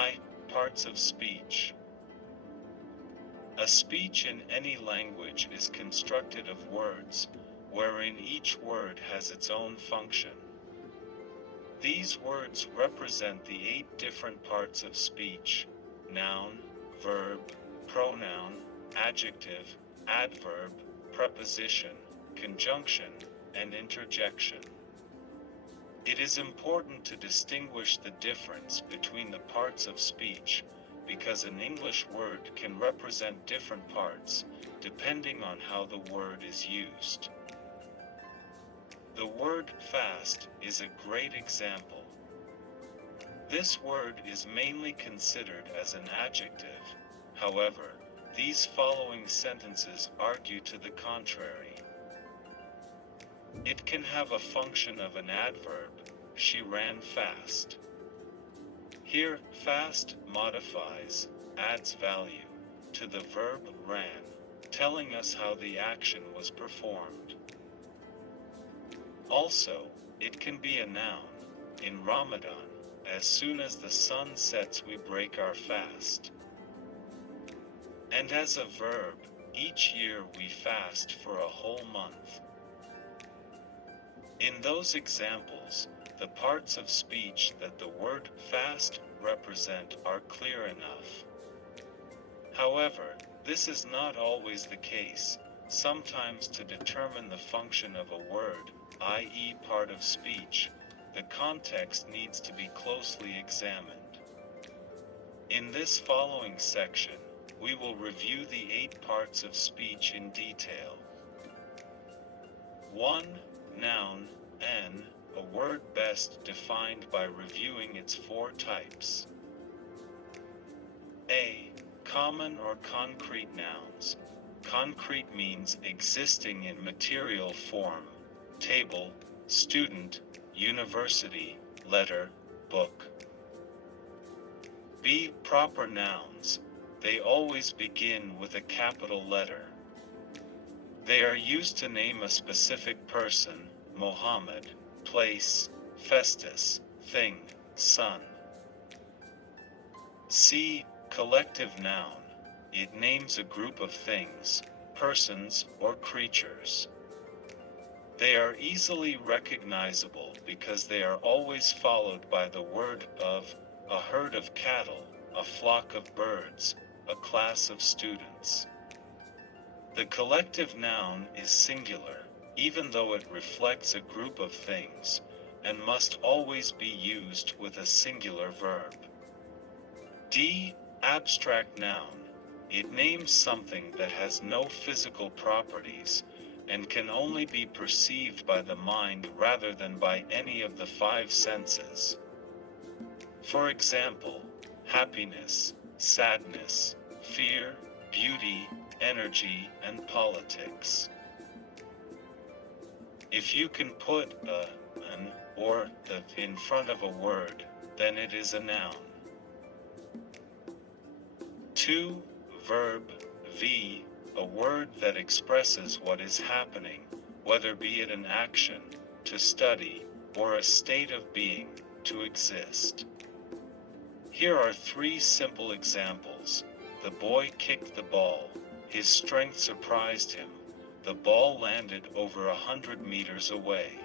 I. Parts of speech. A speech in any language is constructed of words, wherein each word has its own function. These words represent the 8 different parts of speech: noun, verb, pronoun, adjective, adverb, preposition, conjunction, and interjection. It is important to distinguish the difference between the parts of speech, because an English word can represent different parts, depending on how the word is used. The word fast is a great example. This word is mainly considered as an adjective. However, these following sentences argue to the contrary. It can have a function of an adverb: she ran fast. Here, fast modifies, adds value, to the verb ran, telling us how the action was performed. Also, it can be a noun. In Ramadan, as soon as the sun sets we break our fast. And as a verb, each year we fast for a whole month. In those examples, the parts of speech that the word fast represent are clear enough. However, this is not always the case. Sometimes to determine the function of a word, i.e. part of speech, the context needs to be closely examined. In this following section, we will review the 8 parts of speech in detail. 1. Noun, N, a word best defined by reviewing its 4 types. A. Common or concrete nouns. Concrete means existing in material form: table, student, university, letter, book. B. Proper nouns. They always begin with a capital letter. They are used to name a specific person: Mohammed, place, Festus, thing, sun. C. Collective noun. It names a group of things, persons, or creatures. They are easily recognizable because they are always followed by the word of: a herd of cattle, a flock of birds, a class of students. The collective noun is singular, even though it reflects a group of things, and must always be used with a singular verb. D. Abstract noun. It names something that has no physical properties, and can only be perceived by the mind rather than by any of the 5 senses. For example, happiness, sadness, fear, beauty, energy, and politics. If you can put a, an, or the in front of a word, then it is a noun. 2. Verb, V, a word that expresses what is happening, whether be it an action, to study, or a state of being, to exist. Here are 3 simple examples. The boy kicked the ball. His strength surprised him. The ball landed over 100 meters away.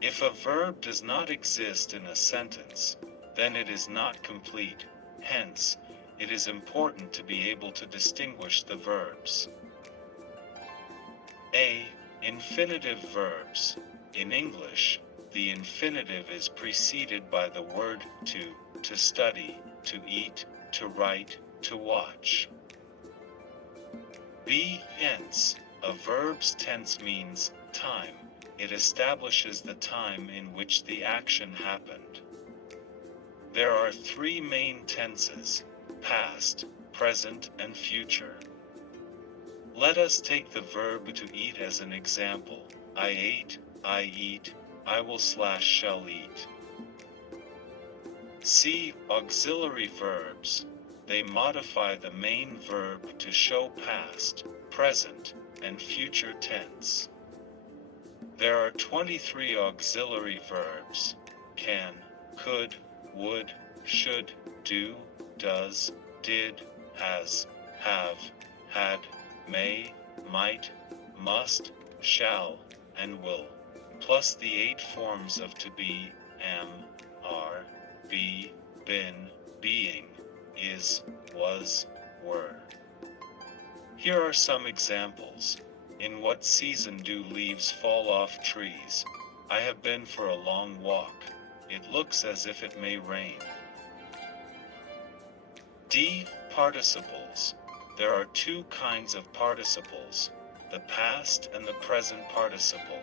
If a verb does not exist in a sentence, then it is not complete. Hence, it is important to be able to distinguish the verbs. A. Infinitive verbs. In English, the infinitive is preceded by the word to study, to eat, to write, to watch. B. Hence, a verb's tense means time. It establishes the time in which the action happened. There are 3 main tenses: past, present, and future. Let us take the verb to eat as an example. I ate, I eat, I will/shall eat. C. Auxiliary verbs. They modify the main verb to show past, present, and future tense. There are 23 auxiliary verbs: can, could, would, should, do, does, did, has, have, had, may, might, must, shall, and will, plus the 8 forms of to be, am, are, be, been, being, is, was, were. Here are some examples. In what season do leaves fall off trees? I have been for a long walk. It looks as if it may rain. D. Participles. There are 2 kinds of participles, the past and the present participle.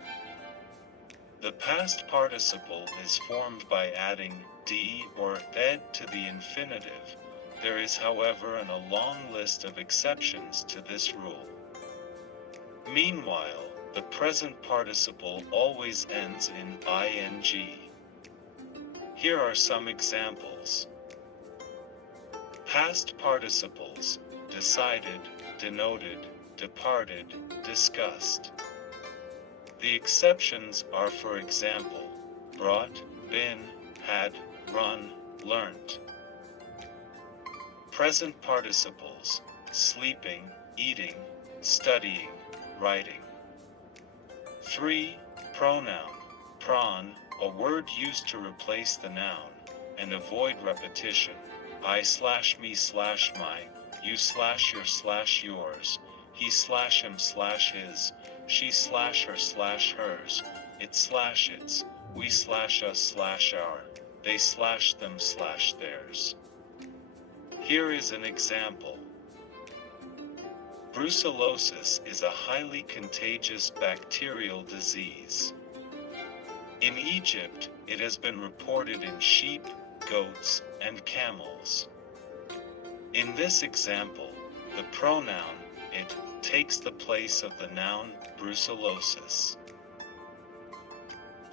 The past participle is formed by adding d or ed to the infinitive. There is, however, a long list of exceptions to this rule. Meanwhile, the present participle always ends in ing. Here are some examples. Past participles: decided, denoted, departed, discussed. The exceptions are, for example, brought, been, had, run, learnt. Present participles: sleeping, eating, studying, writing. 3. Pronoun. Prawn, a word used to replace the noun and avoid repetition. I/me/my, you/your/yours, he/him/his, she/her/hers, it/its, we/us/our, they/them/theirs. Here is an example. Brucellosis is a highly contagious bacterial disease. In Egypt, it has been reported in sheep, goats, and camels. In this example, the pronoun it takes the place of the noun brucellosis.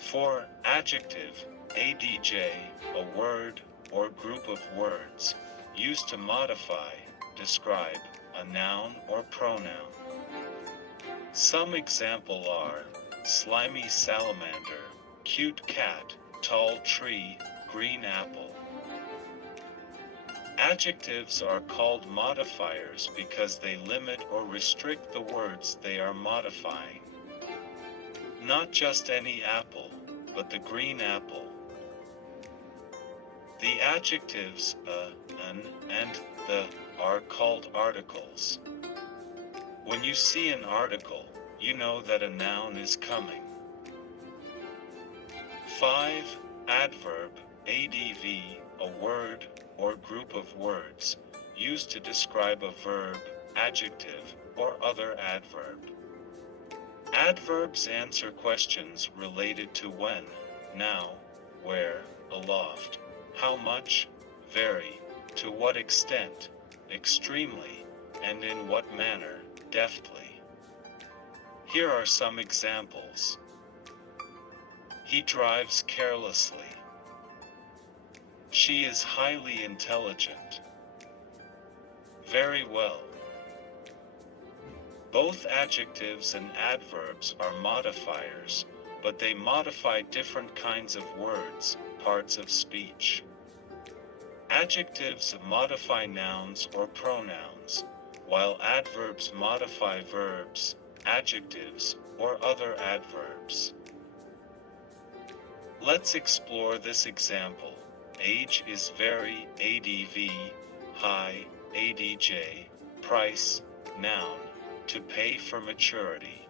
4. Adjective. Adj, a word or group of words used to modify, describe a noun or pronoun. Some example are slimy salamander, cute cat, tall tree, green apple. Adjectives are called modifiers because they limit or restrict the words they are modifying. Not just any apple, but the green apple. The adjectives an, and the are called articles. When you see an article, you know that a noun is coming. 5. Adverb. Adv, a word or group of words used to describe a verb, adjective, or other adverb. Adverbs answer questions related to when, now, where, aloft, how much, very, to what extent, extremely, and in what manner, deftly. Here are some examples. He drives carelessly. She is highly intelligent. Very well. Both adjectives and adverbs are modifiers, but they modify different kinds of words, parts of speech. Adjectives modify nouns or pronouns, while adverbs modify verbs, adjectives, or other adverbs. Let's explore this example. Age is very, adv, high, adj, price, noun, to pay for maturity.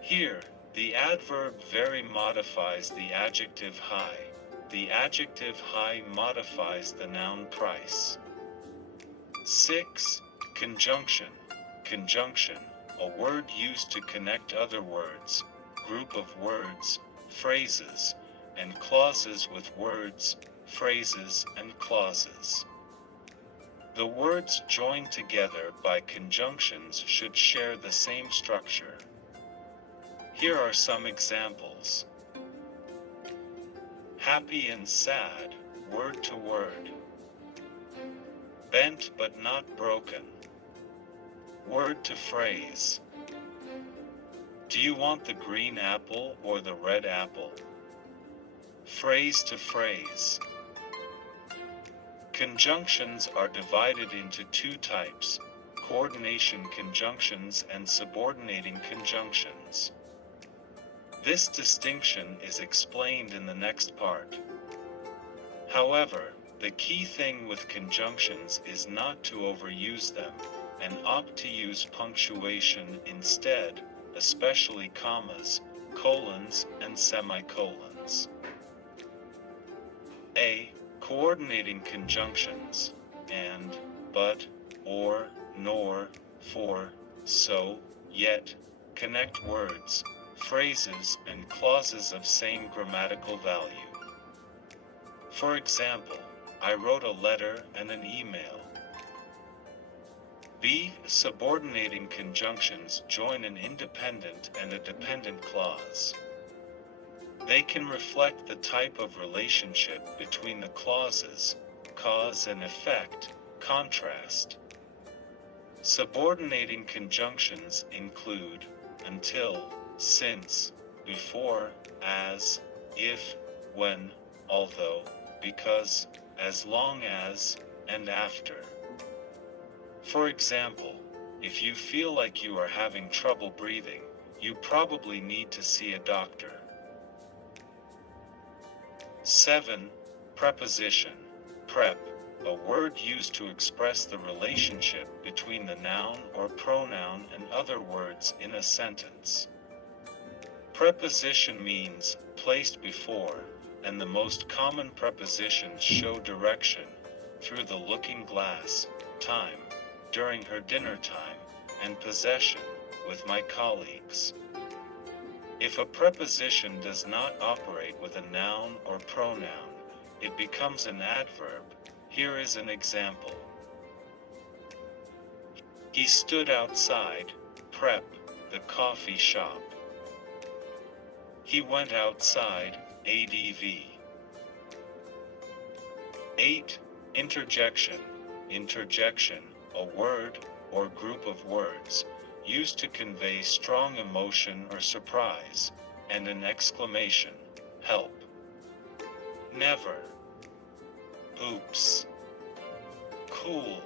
Here, the adverb very modifies the adjective high. The adjective high modifies the noun price. 6. Conjunction. Conjunction, a word used to connect other words, group of words, phrases, and clauses with words, phrases, and clauses. The words joined together by conjunctions should share the same structure. Here are some examples. Happy and sad, word to word. Bent but not broken, word to phrase. Do you want the green apple or the red apple? Phrase to phrase. Conjunctions are divided into two types: coordination conjunctions and subordinating conjunctions. This distinction is explained in the next part. However, the key thing with conjunctions is not to overuse them, and opt to use punctuation instead, especially commas, colons, and semicolons. A. Coordinating conjunctions: and, but, or, nor, for, so, yet, connect words, phrases, and clauses of same grammatical value. For example, I wrote a letter and an email. B. Subordinating conjunctions join an independent and a dependent clause. They can reflect the type of relationship between the clauses: cause and effect, contrast. Subordinating conjunctions include until, since, before, as, if, when, although, because, as long as, and after. For example, if you feel like you are having trouble breathing, you probably need to see a doctor. 7. Preposition. Prep, a word used to express the relationship between the noun or pronoun and other words in a sentence. Preposition means placed before, and the most common prepositions show direction: through the looking glass, time, during her dinner time, and possession, with my colleagues. If a preposition does not operate with a noun or pronoun, it becomes an adverb. Here is an example. He stood outside, prep, the coffee shop. He went outside, ADV. 8. Interjection. Interjection, a word or group of words used to convey strong emotion or surprise, and an exclamation: help, never, oops, cool,